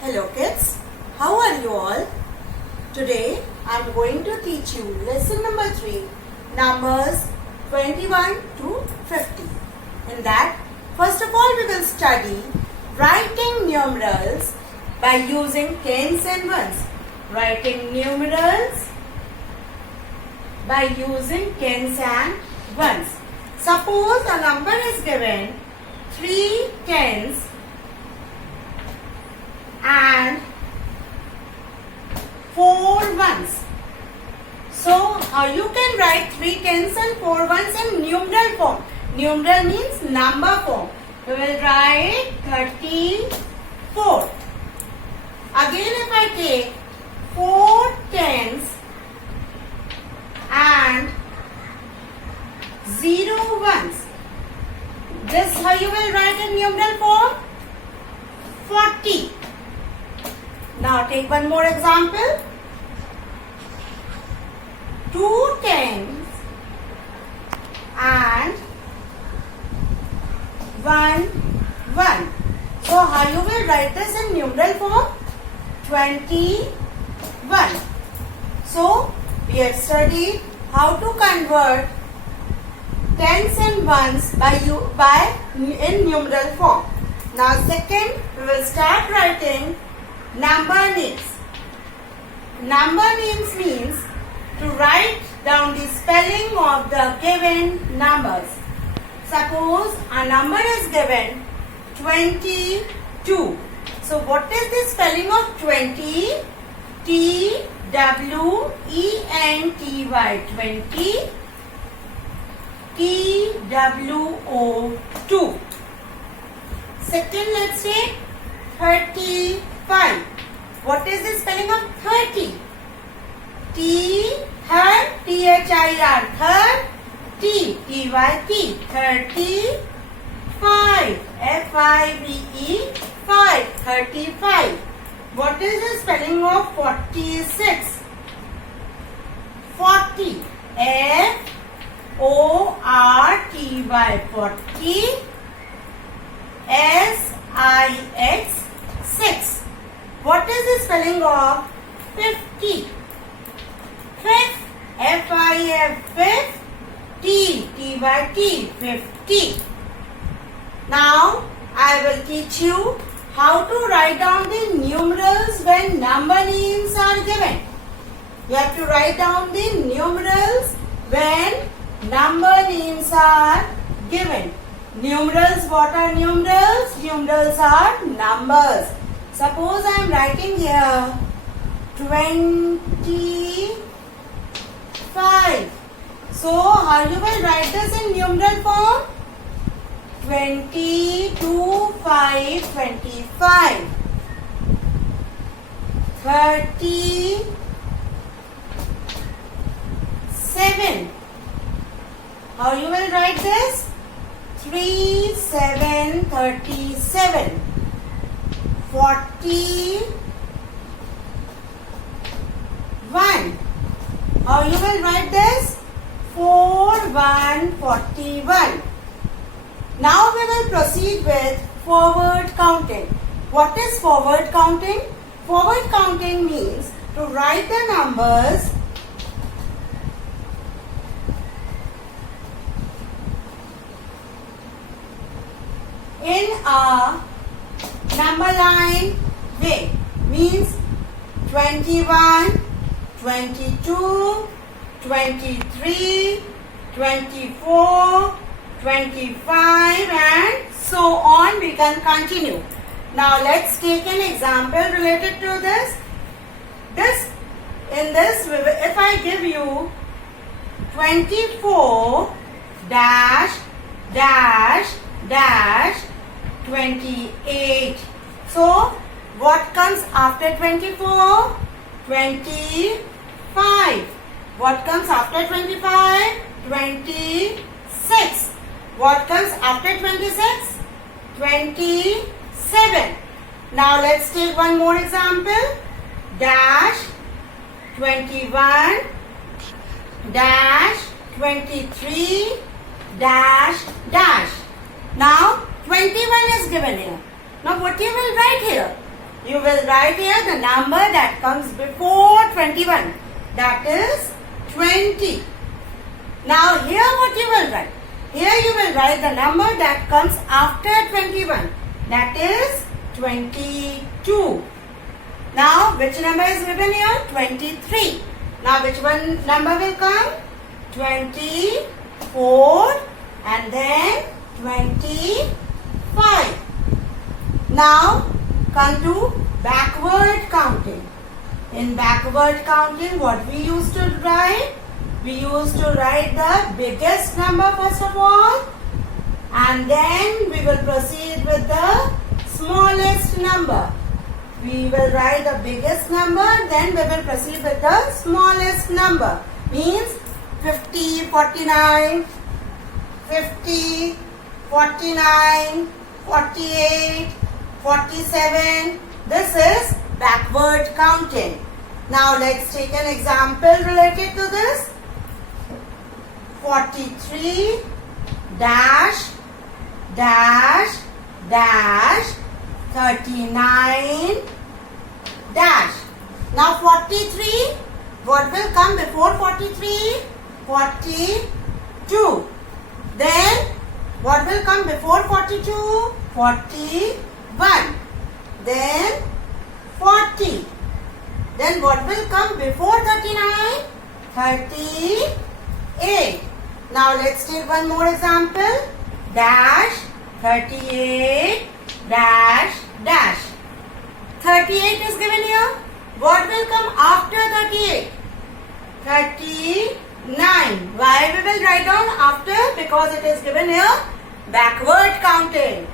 Hello kids, how are you all? Today I am going to teach you lesson number 3, numbers 21 to 50. In that, first of all we will study writing numerals by using tens and ones. Writing numerals by using tens and ones. Suppose a number is given 3 tens and 4 ones. So you can write 3 tens and 4 ones in numeral form. Numeral means number form. We will write 34. Again if I take 4 tens and 0 ones. This how you will write in numeral form? 40. Now take one more example. 2 tens and 1 1. So how you will write this in numeral form? 21. So we have studied how to convert tens and ones in numeral form. Now second, we will start writing number names. Number names means to write down the spelling of the given numbers. Suppose a number is given 22. So what is the spelling of 20? T-W-E-N-T-Y 20. T-W-O-2. Second, let's say 35. What is the spelling of 30? T-H-I-R, T-Y-T, 35, F-I-V-E, 5, 35. What is the spelling of 46? 40, F-O-R-T-Y, 40, S-I-X, 6. What is the spelling of 50? Fifth, F-I-F, fifth, T-Y-T, 50. Now, I will teach you how to write down the numerals when number names are given. You have to write down the numerals when number names are given. Numerals, what are numerals? Numerals are numbers. Suppose I am writing here 25. So, how you will write this in numeral form? 20, 2, 5, 25. 37. How you will write this? 3, 7, 37. 41. How you will write this? 4, 1, 41. Now we will proceed with forward counting. What is forward counting? Forward counting means to write the numbers in a number line way. Means 21, 22, 23, 24, 25 and so on. We can continue. Now let's take an example related to this. In this, if I give you 24 dash dash dash 28. So what comes after 24? 25. What comes after 25? 26. What comes after 26? 27. Now let's take one more example. Dash 21 dash 23 dash dash. Now 21 is given here. Now what you will write here? you will write here the number that comes before 21. That is 20. Now here what you will write? Here you will write the number that comes after 21. That is 22. Now which number is given here? 23. Now which one number will come? 24 and then 25. Now come to backward counting. In backward counting, what we used to write? We used to write the biggest number first of all, and then we will proceed with the smallest number. We will write the biggest number, then we will proceed with the smallest number. Means 50, 49, 50, 49, 48, 47. This is backward counting. Now let's take an example related to this. 43 dash dash dash 39 dash. Now 43, what will come before 43? 42. Then what will come before 42? 41. Then 40. Then what will come before 39? 38. Now let's take one more example. Dash 38 dash dash. 38 is given here. What will come after 38? 39. Why we will write down after? Because it is given here backward counting.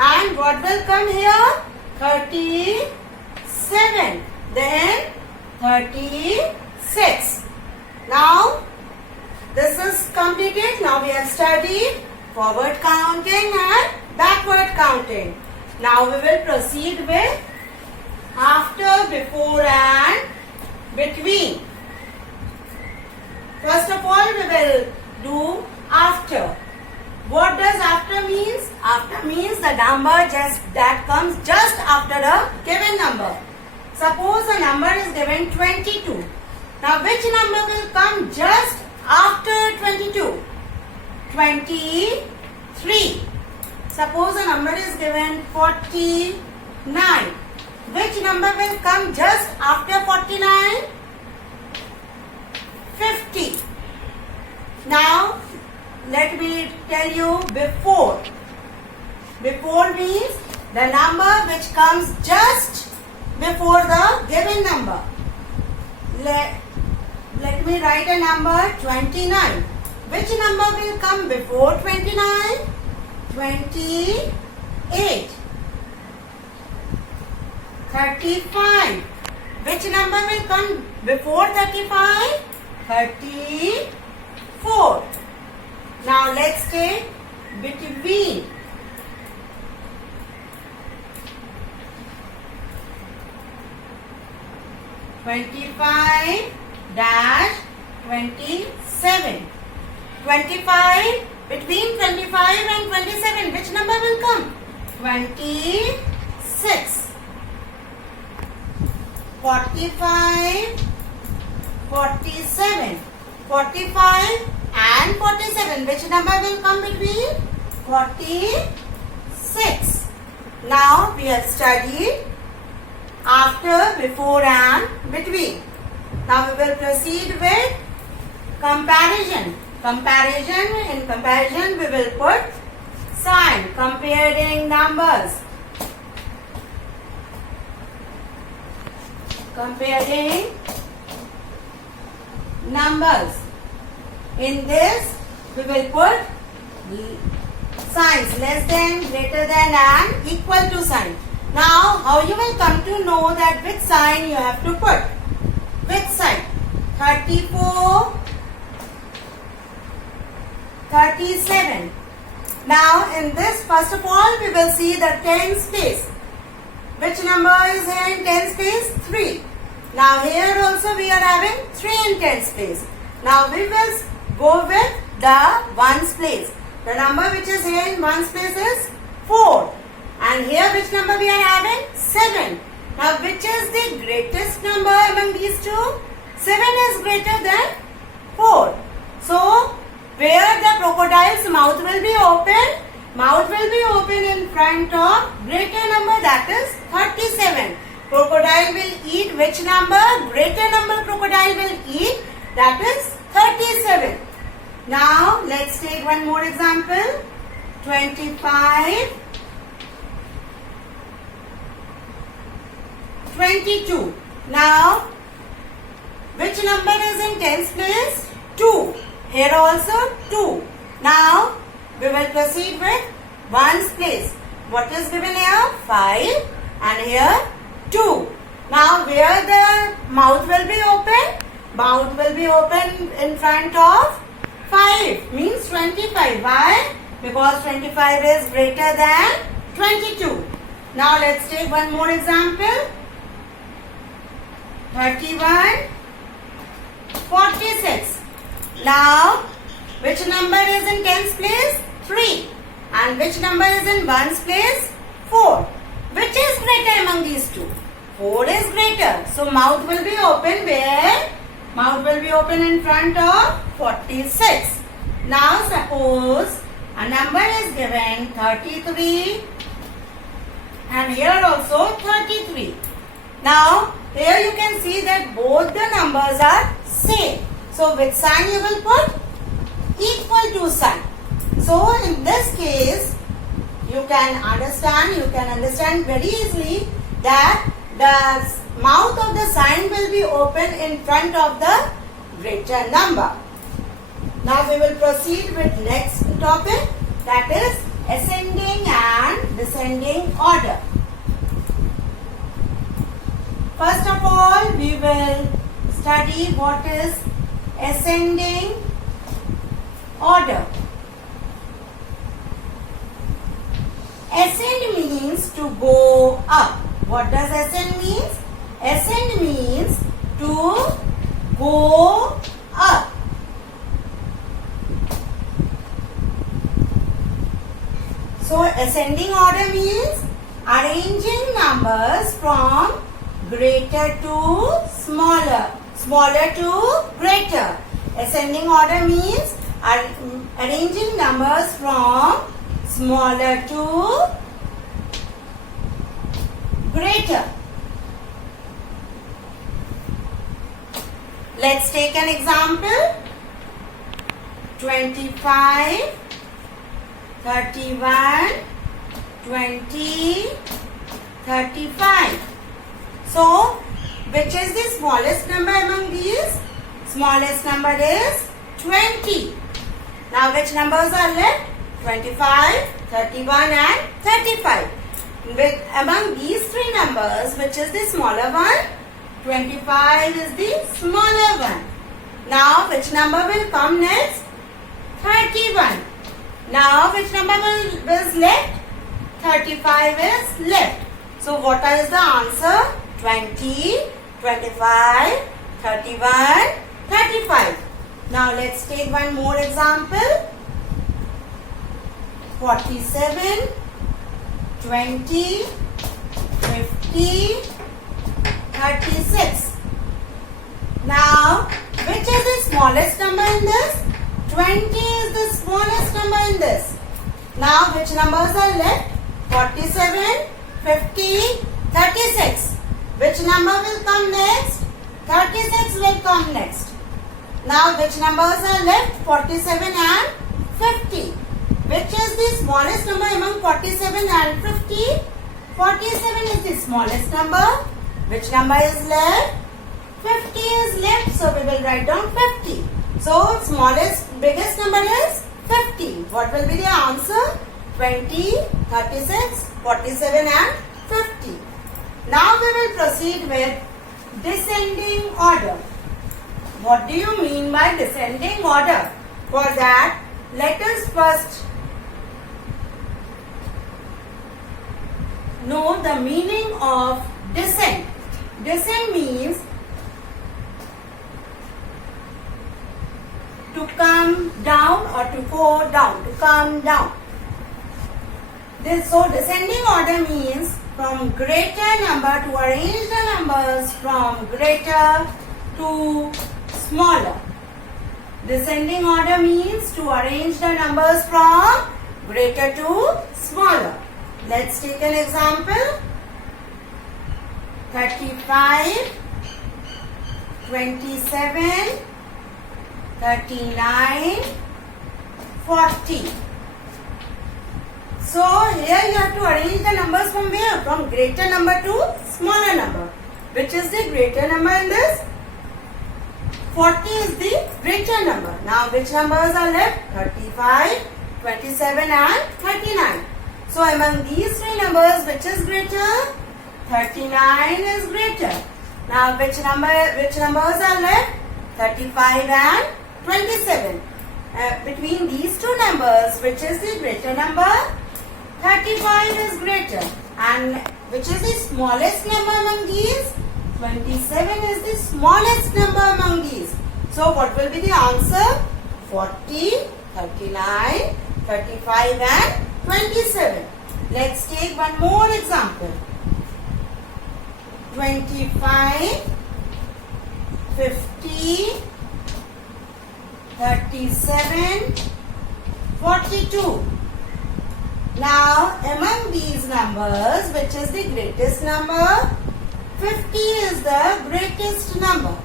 And what will come here? 37. Then 36. Now this is completed. Now we have studied forward counting and backward counting. Now we will proceed with after, before and between. First of all we will do after. What does after means? After means the number that comes just after a given number. Suppose a number is given 22. Now which number will come just after 22? 23. Suppose a number is given 49. Which number will come just after 49? 50. Now let me tell you before. Before means the number which comes just before the given number. Let me write a number 29. Which number will come before 29? 28. 35. Which number will come before 35? 34. Now let's take between. (25) dash 27. 25, between 25 and 27, which number will come? 26. 45, 47. 45 and 47, which number will come between? 46. Now we have studied after, before and between. Now we will proceed with comparison. In comparison we will put sign, comparing numbers. Comparing numbers. In this we will put signs less than, greater than and equal to sign. Now how you will come to know that which sign you have to put? Which sign? 34, 37. Now in this, first of all we will see the tens place. Which number is here in tens place? 3. Now here also we are having 3 in tens place. Now we will go with the ones place. The number which is here in ones place is 4. And here which number we are having? 7. Now, which is the greatest number among these two? 7 is greater than 4. So, where the crocodile's mouth will be open? Mouth will be open in front of greater number, that is 37. Crocodile will eat which number? Greater number crocodile will eat, that is 37. Now, let's take one more example. 25, 22. Now, which number is in tens place? 2. Here also 2. Now, we will proceed with ones place. What is given here? 5 and here 2. Now, where the mouth will be open? Mouth will be open in front of 5, means 25. Why? Because 25 is greater than 22. Now, let's take one more example. 31, 46. Now, which number is in tens place? 3. And which number is in ones place? 4. Which is greater among these two? 4 is greater. So, mouth will be open where? Mouth will be open in front of 46. Now, suppose a number is given 33 and here also 33. Now, here you can see that both the numbers are same. So, which sign you will put? Equal to sign. So, in this case, you can understand very easily that the mouth of the sign will be open in front of the greater number. Now, we will proceed with next topic, that is ascending and descending order. First of all, we will study what is ascending order. Ascend means to go up. What does ascend means? Ascend means to go up. So, ascending order means arranging numbers from greater to smaller, smaller to greater. Ascending order means arranging numbers from smaller to greater. Let's take an example. 25, 31, 20, 35. So, which is the smallest number among these? Smallest number is 20. Now, which numbers are left? 25, 31 and 35. Among these three numbers, which is the smaller one? 25 is the smaller one. Now, which number will come next? 31. Now, which number is left? 35 is left. So, what is the answer? 20, 25, 31, 35. Now, let's take one more example. 47, 20, 50, 36. Now, which is the smallest number in this? 20 is the smallest number in this. Now, which numbers are left? 47, 50, 36. Which number will come next? 36 will come next. Now, which numbers are left? 47 and 50. Which is the smallest number among 47 and 50? 47 is the smallest number. Which number is left? 50 is left. So, we will write down 50. So, biggest number is 50. What will be the answer? 20, 36, 47 and 50. Now, we will proceed with descending order. What do you mean by descending order? For that, let us first know the meaning of descent. Descent means to come down or to go down, to come down. So, descending order means from greater number to arrange the numbers from greater to smaller. Descending order means to arrange the numbers from greater to smaller. Let's take an example. 35, 27, 39, 40. So here you have to arrange the numbers from where? From greater number to smaller number. Which is the greater number in this? 40 is the greater number. Now which numbers are left? 35, 27 and 39. So among these three numbers, which is greater? 39 is greater. Now which numbers are left? 35 and 27. Between these two numbers, which is the greater number? 35 is greater. And which is the smallest number among these? 27 is the smallest number among these. So what will be the answer? 40, 39, 35 and 27. Let's take one more example. 25, 50, 37, 42. Now among these numbers, which is the greatest number? 50 is the greatest number.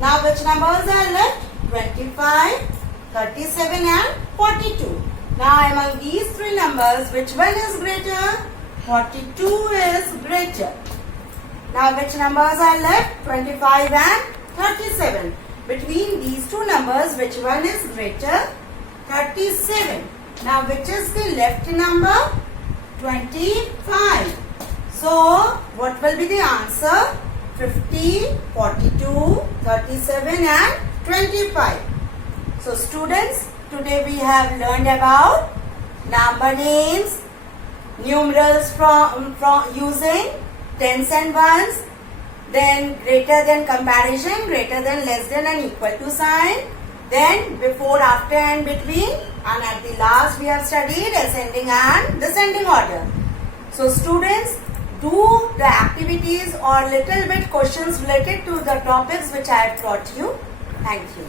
Now which numbers are left? 25, 37 and 42. Now among these three numbers, which one is greater? 42 is greater. Now which numbers are left? 25 and 37. Between these two numbers, which one is greater? 37. Now which is the left number? 25. So what will be the answer? 50, 42, 37 and 25. So students, today we have learned about number names, numerals from using tens and ones, then greater than comparison, greater than, less than and equal to sign, then before, after and between, and at the last we have studied ascending and descending order. So students, do the activities or little bit questions related to the topics which I have taught you. Thank you.